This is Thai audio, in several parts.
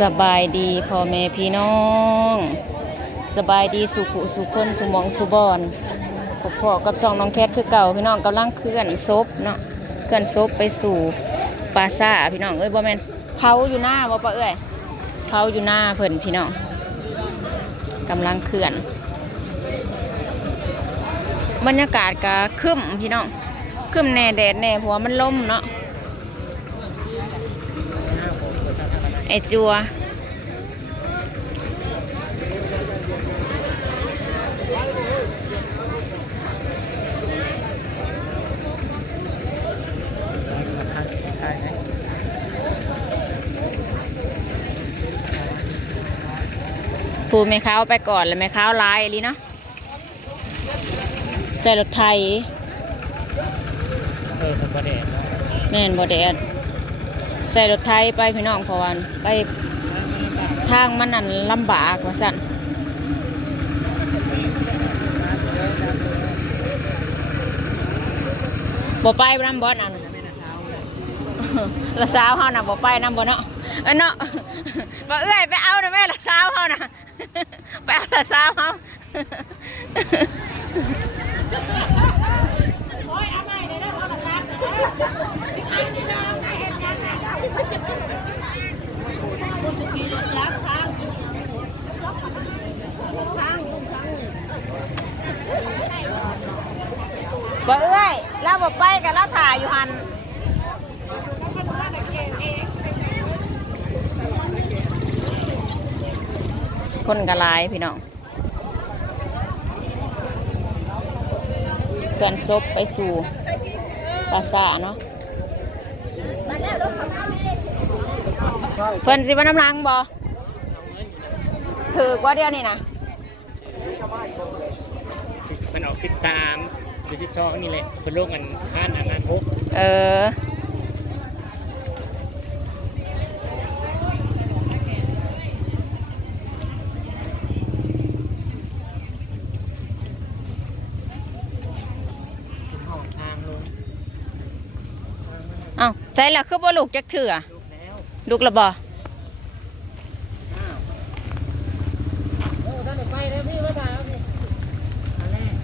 สบายดีพ่อแม่พี่น้อง สบายดีสุขุสุคนสุมองสุบอนพบพ่อกับช่องน้องแคทคือเก่าพี่น้องกำลังเคลื่อนศพเนาะเคลื่อนศพไปสู่ปราซาพี่น้องเอ้ยบ่แม่นเผาอยู่หน้าบ่ปะเอ้ยเผาอยู่หน้าเพิ่นพี่น้องกำลังเคลื่อน บรรยากาศก็คึ้มพี่น้องคึ้มแน่แดดแน่เพราะว่ามันลมเนาะ ไอจัว ปูแม่ค้าวไปก่อนแล้วแม่ค้าวลายอีหลีเนาะใส่รถไทย เออคนประเด็นแม่นบ่แดด ใส่รถไทยไปพี่น้องเพราะว่าไปทางมันนั่นลำบากว่าสั่นบ่ไปน้ำบ่นั่นละสาวเฮาน่ะบ่ไปน้ำบ่เนาะเอ้อเนาะบ่เอื้อยไปเอาน่ะแม่ละสาวเฮาน่ะไปเอาละสาวเฮา บ่เอ้ยเราบ่ไปกันเราถ่ายอยู่หันคนกระลายพี่น้องเพื่อนซบไปสู่ปราสาเนาะ เพื่อนสิมาน้ำลังบ่ถือกว่าเดียวนี่นะมันออกสิบสามหรือสิบสองนี่แหละคนโลกมันห้านอันนั้นพกเออ ห้องทางลง เอ้าใส่ละคือบ่ลูกจักเถื่อลูกแล้วลูกละบ่อ้าวเออท่านไปแล้วพี่มาถ่ายแล้วพี่อันแรก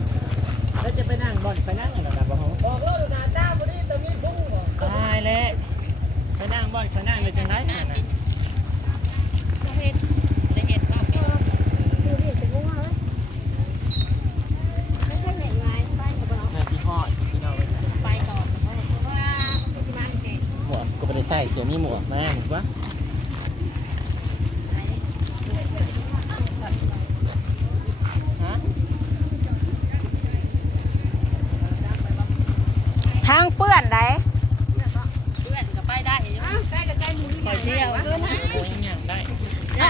แล้วจะไปนั่งบ่อนไปนั่งอะไรแบบบอกบอกเราดูหน้าตาบนี้ตอนนี้พุ่งตายแล้วไปนั่งบ่อนไปนั่งเลยจังไรนั่นน่ะน่าสิฮอดพี่น้องหมวกก็ไม่ได้ใส่เสียมีหมวกมาหมวกวะฮะทางเปื้อนไดไปเที่ยวโอ้ยยังได้ย่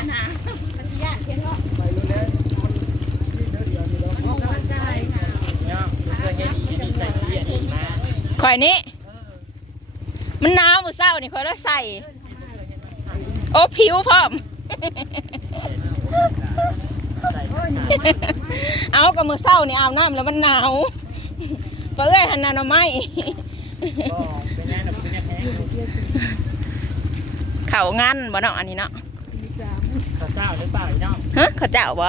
อมเพื่อนยังดีดีใส่สีอันนี้มาข่อยนี้ มันหนาวมื้อเช้านี่ข่อยแล้วใส่ โอ้ผิวพร้อมใส่เอากับมื้อเช้านี่อาบน้ำแล้วมันหนาวเปื้อยหันน่ะหน่อไม้ก็เป็นงานแบบเป็นงานแท้งเข้างานบ่เนาะอันนี้เนาะข้าวเจ้าหรือเปล่าอีน้องฮะเขาเจ้าบ่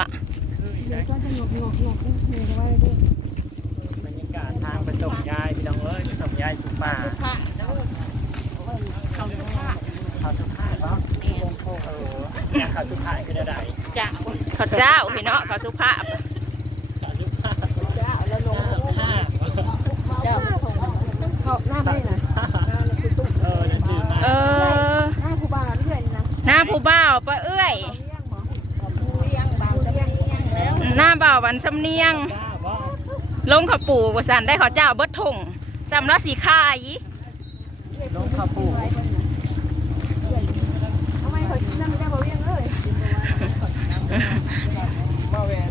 บรรยากาศทางไปส่งยายพี่น้องเอ้ยไปส่งยายสู่ป่า เขาสุภาพเขาสุภาพเนาะเออเขาสุภาพคืออะไรเขาเจ้าพี่เนาะเขาสุภาพเขาสุภาพเจ้าแล้วลงภาพเออจะซื้อมาเออหน้าผู้บ่าวปะเอ้ยหน้าบ่าววันสำเนียง ลงเขาปู่กว่าสันได้เขาเจ้าเบิดทงสำละสีขายน้องข้าวปู มาแหวน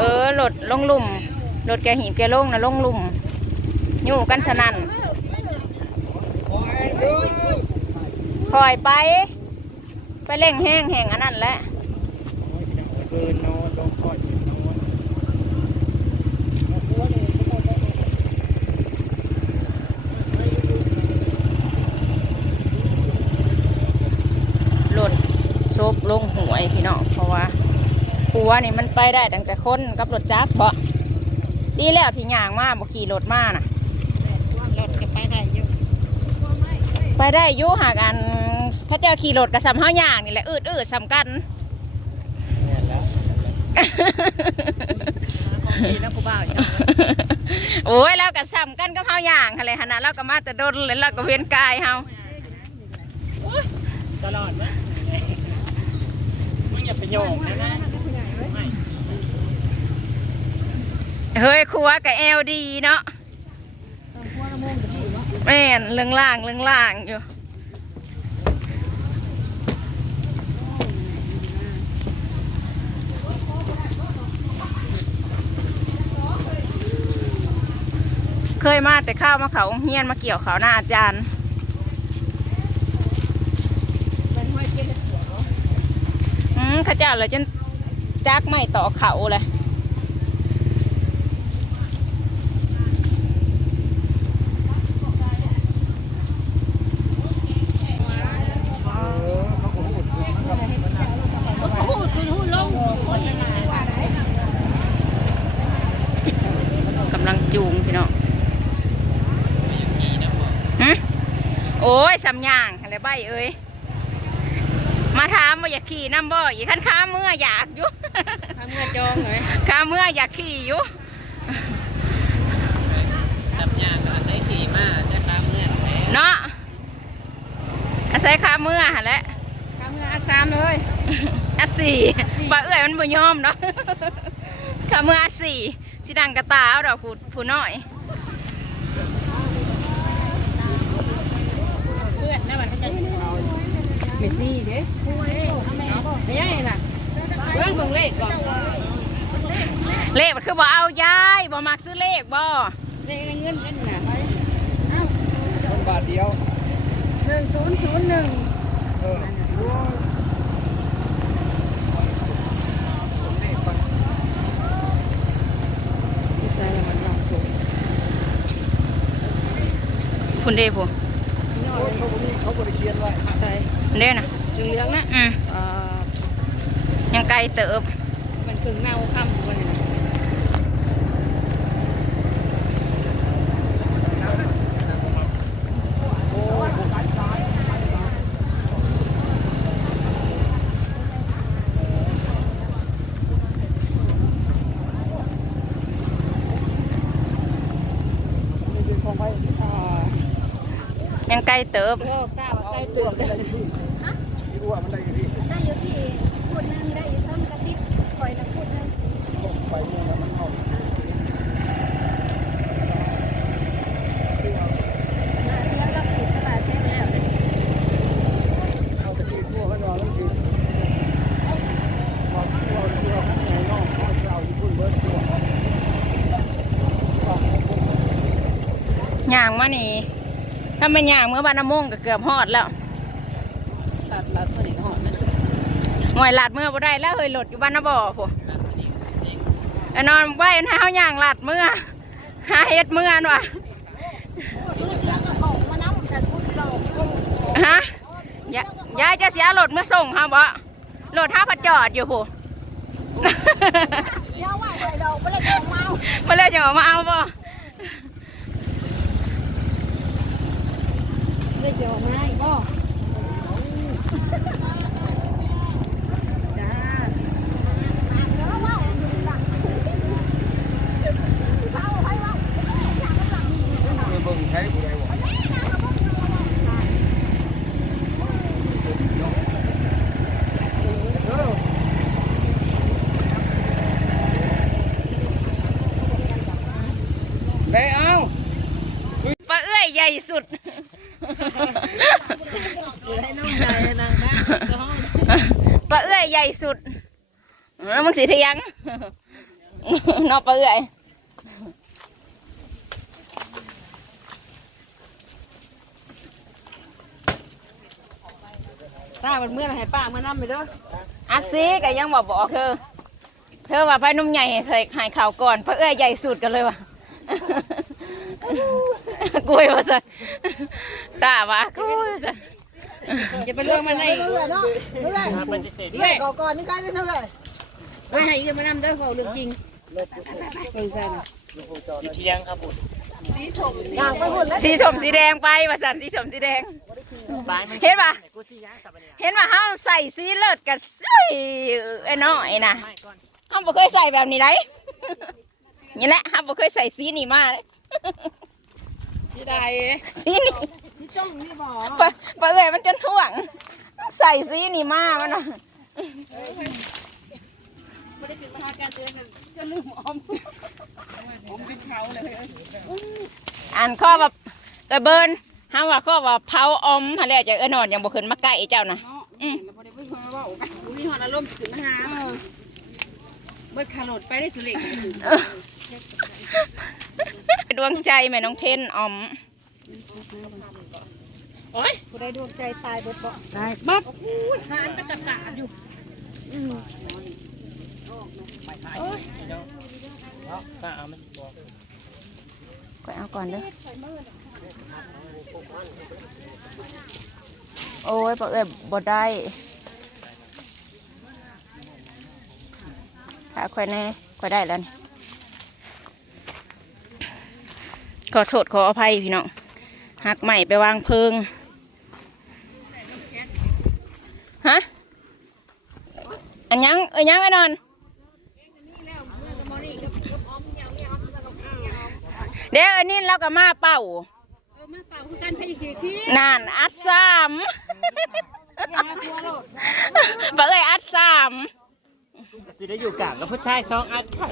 เออรถล งลุ่มรถแกหีบแกลงนะลงลุ่มอยู่กันสนั่นคอยไป ไปเล่งแห้งแห้งอันนั้นแหละ เบอร์โน้ตลงคอจิบโน้ต วนี่มันไปได้ตั้งแต่คนกับรถจักรบ่ดีแล้วที่ย่างมาบ่ขี่รถมาน่ะรถก็ไปได้อยู่ไปได้อยู่หากอันถ้าเจ้าขี่รถกับสำเฮาย่างนี่แหละอืดอืดสำกันเนี่ยแล้วนี่นะผู้บ่าวอีกโอ้ยเราก็ซ้ำกันกับเฮาย่างอะไรขนาดเราก็มาแต่โดนแล้วเราก็เวียนกายเฮาตลอดมั้ยมึงอย่าไปโยงนะนะไม่ เฮ้ยครัวกับเอลดีเนาะแม่นเรื่องล่างเรื่องล่างอยู่เคยมาแต่ข้าวมาเขาโรงเฮียนมาเกี่ยวเขาหน้าอาจารย์อืมข้าเจ้าเลยจนจักไม่ต่อเขาเลย พูดคุณพูดลงโอ้ยยังไง กำลังจูงพี่น้องหึ โอ้ยสำยางอะไรใบเอ้ยมาถามว่าอยากขี่น้ำบ่อีกขั้นค้าเมื่ออยากอยู่ทำเงินจองเลยค้าเมื่ออยากขี่อยู่จับยางก็อาศัยขี่มาจะค้าเมื่อนแหมเนาะอาศัยค้าเมื่อหั่นแหละทำเงินอักสามเลยอาสี่ปลาเอ้ยมันบ่ยอมเนาะค้าเมื่ออาสี่สิดังกระตาเอาดอกผู้ผู้น้อย เพื่อนนะมันจะ เม็ดนี่เด้ไม่ใช่น่ะเรื่องเบิ่งเลขก่อนเลขมันคือบ่เอายายบ่มักซื้อเลขบ่เลขเงินเงินน่ะคนบาทเดียวหนึ่งศูนย์ศูนย์หนึ่งเออใช่มันลองสูงคุณเด้ผู้ เขาบริเขาบริเคียนไว้ใช่เด้นะเหลืองๆนะอืมอ่ายังไกลเติบ มันถึงเน่าค่ำ ยังไกลเติบโอ้กล้าว่าใกล้ตัวได้ที่รู้ว่ามันได้อยู่ที่ได้อยู่ที่พูดหนึ่งได้อยู่เพิ่มกระติบปล่อยนะพูดหนึ่งไปนี่ยแล้วมันเข้ามาเที่ยวรับผิดตลาดเส้นแล้ว เข้าตะกี้พวกเขานอนแล้วสิความพวข้างในนอกเขาจะเอาอยู่พุ่นเบิร์ดตัวย่างมานี่ ถ้าเป็นย่างเมื่อบานน้ำมงก็เกือบฮอดแล้วตัดลัดพอดีหอดนะหน่วยลาดเมื่อบ่ได้แล้วเฮ้ยหลดอยู่บ้านนาบ่อผู้แต่นอนไว้ให้เฮาย่างลาดเมื่อหาเฮ็ดเมื่อน่ะฮะยายายจะเสียรถเมื่อส่งเฮาบ่รถเฮาพัดจอดอยู่ผู้เดี๋ยวว่าไปดอกไม่ได้ของเมามาเลยจะออกมาเอาบ่ เลยเดี๋ยวมาอีกบ่จ้าแล้วว่าอยู่หลังเอาไปว่าไปเบิ่งใช้ผู้ใดบ่ได้เอาปลาเอ้ยใหญ่สุด ให้น้องใจนางบ้านก็ห้องปลาเอ้ยใหญ่สุดเออมึงสิเทียงนอกปลาเอ้ยป้ามันเมื่อไหร่ป้าเมื่อน้ำไปเด้ออาซีก็ยังบอกบอกเธอ เธอว่าไปนุ่มใหญ่ให้ใส่หายข่าวก่อนปลาเอ้ยใหญ่สุดกันเลยว่ะกุยว่าสัน ตาว่ากุยว่าสันจะไปเรื่องมันในเท่าไหร่เนาะเท่าไหร่ปฏิเสธเรื่อยก่อนนี่ใกล้ได้เท่าไหร่เฮ้ยให้อีกมานำเด้อเว้าเรื่องจริงเออใช่ไหมอยู่เที่ยงครับผมสีสมสีแดงไปว่าสันสีสมสีแดงบายมันเห็นปะกูสิย่างสับปะเนี่ยเห็นว่าเฮาใส่สีเลิศกับเอ้ยไอ้น้อยนะไม่ก่อนเฮาบ่เคยใส่แบบนี้ได้นี่แหละเฮาบ่เคยใส่สีนี้มาเลย สิได้สีนี้สิจ้องนี่บ่ปะปะเอ้ยมันจนท่วง ใส่สีนี้มามันน่ะบ่ได้เป็นมหาการเตือนกันจนลืมอมผมเป็นเขาเลยอ่านข้อแบบกระเบินเฮาว่าข้อว่าเผาอมหั่นแหละจะเอิ้นอนยังบ่ขึ้นมาใกล้เจ้านะอืมบ่ได้เพิ่นมาเว้ามีฮอดอารมณ์ขึ้นมาหาเบิดขาโหลดไปได้สุเล็ก ดวงใจแม่น้องเทนออมโอ้ยผู้ใดดวงใจตายเบิดบ่ได้บัดทานเป็นตะกาอยู่โอ้ยเดี๋ยวเนาะตาเอามันสิบอกก็เอาก่อนเด้อโอ้ยปะเอ้ยบ่ได้ถ้าค่อยแน่ค่อยได้แล้วนี่ข อโทษขออภัยพี่น้องหักใหม่ไปวางเพิงฮะอันยังเอ้ยยังไอ้นอนเดี๋ยวอันนี้เราก็มาเป่าเออมาเป่าคือกันให้ขี้ขี้นานอัดสามอย่ามาพัวโหลดบ่เอ้ยอัดสามสิได้อยู่กลางกับผู้ชายสองอันค่ะ